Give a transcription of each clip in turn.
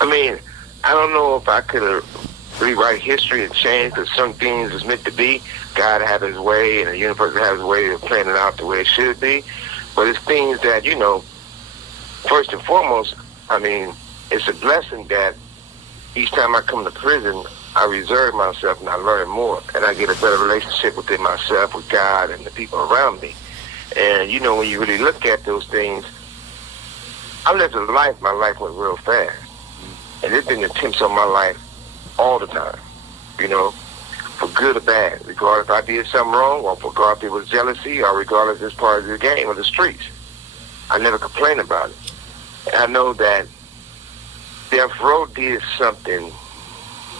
I mean, I don't know if I could rewrite history and change, because some things is meant to be. God had his way, and the universe has his way of planning it out the way it should be. But it's things that, first and foremost, I mean, it's a blessing that each time I come to prison, I reserve myself and I learn more, and I get a better relationship within myself, with God, and the people around me. And, when you really look at those things, I lived a life, my life went real fast. And there's been attempts on my life all the time, for good or bad, regardless if I did something wrong, or regardless if it was jealousy, or regardless if it's part of the game or the streets. I never complained about it. And I know that Death Row did something,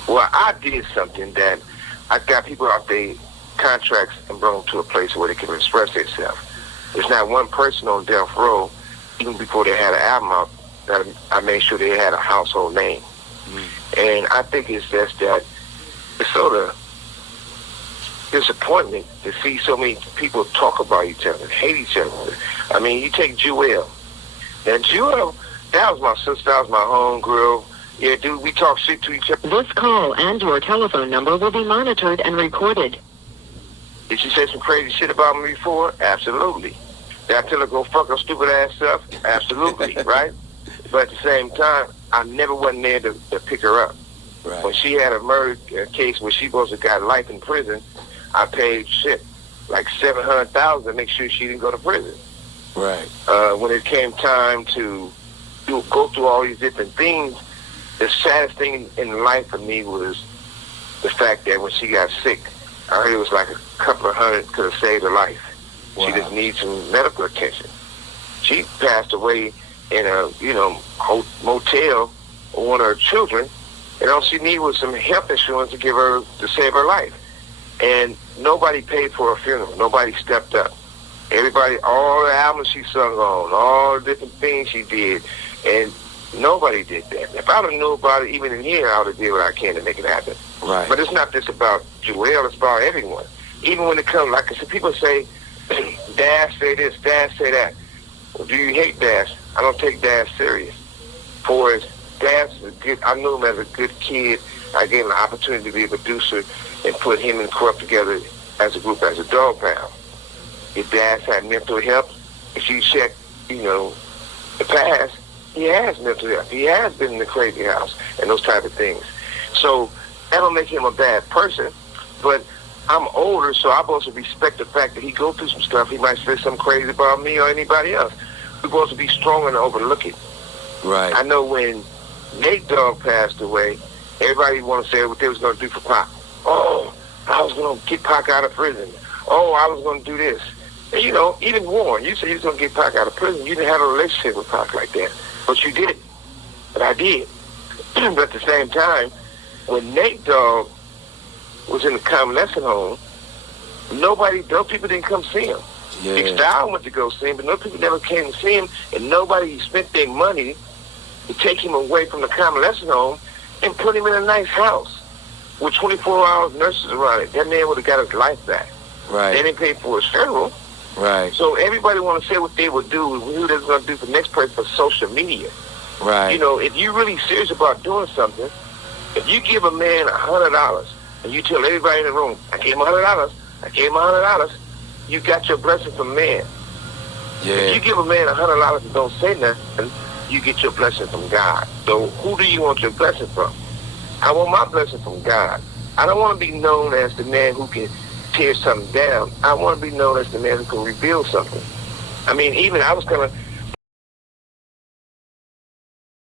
I did something that I got people out their contracts and brought them to a place where they can express themselves. There's not one person on Death Row, even before they had an album out, that I made sure they had a household name. And I think it's just that it's sort of disappointment to see so many people talk about each other, hate each other. I mean, you take Jewel. Now, Jewel, that was my sister, that was my homegirl. Yeah, dude, we talk shit to each other. This call and your telephone number will be monitored and recorded. Did she say some crazy shit about me before? Absolutely. Did I tell her go fuck her stupid ass stuff? Absolutely, right? But at the same time, I never went there to pick her up. Right. When she had a murder case where she supposed to got life in prison, I paid like $700,000 to make sure she didn't go to prison. Right. When it came time to go through all these different things, the saddest thing in life for me was the fact that when she got sick, I heard it was like a couple of hundred could have saved her life. Wow. She just needs some medical attention. She passed away in a, motel with one of her children, and all she needed was some health insurance to save her life. And nobody paid for her funeral. Nobody stepped up. Everybody, all the albums she sung on, all the different things she did, and nobody did that. If I didn't know about it, even in here, I would have did what I can to make it happen. Right. But it's not just about Jewel, it's about everyone. Even when it comes, like I said, people say, Dash say this, Dash say that. Well, do you hate Dash? I don't take Dash serious. For as Dash is good, I knew him as a good kid. I gave him the opportunity to be a producer and put him and Corrupt together as a group, as a dog pound. If Dash had mental health, if you check, the past, he has mental health. He has been in the crazy house and those type of things. So that don't make him a bad person, but I'm older, so I supposed to respect the fact that he go through some stuff. He might say something crazy about me or anybody else. We're supposed to be strong and overlook it. Right. I know when Nate Dogg passed away, everybody want to say what they was going to do for Pac. Oh, I was going to get Pac out of prison. Oh, I was going to do this. And, even Warren, you said you was going to get Pac out of prison. You didn't have a relationship with Pac like that. But you did. But I did. But at the same time, when Nate Dogg was in the convalescent home, those people didn't come see him. Yeah. Big Style went to go see him, but no people never came to see him, and nobody spent their money to take him away from the convalescent home and put him in a nice house with 24-hour nurses around it. That man would have got his life back. Right. They didn't pay for his funeral. Right. So everybody want to say what they would do, who they're going to do for the next person for social media. Right. If you're really serious about doing something, if you give a man $100 and you tell everybody in the room, I gave him $100, I gave him $100, you got your blessing from man. Yeah. If you give a man $100 and don't say nothing, you get your blessing from God. So who do you want your blessing from? I want my blessing from God. I don't want to be known as the man who can tear something down. I want to be known as the man who can rebuild something. I mean, even I was going to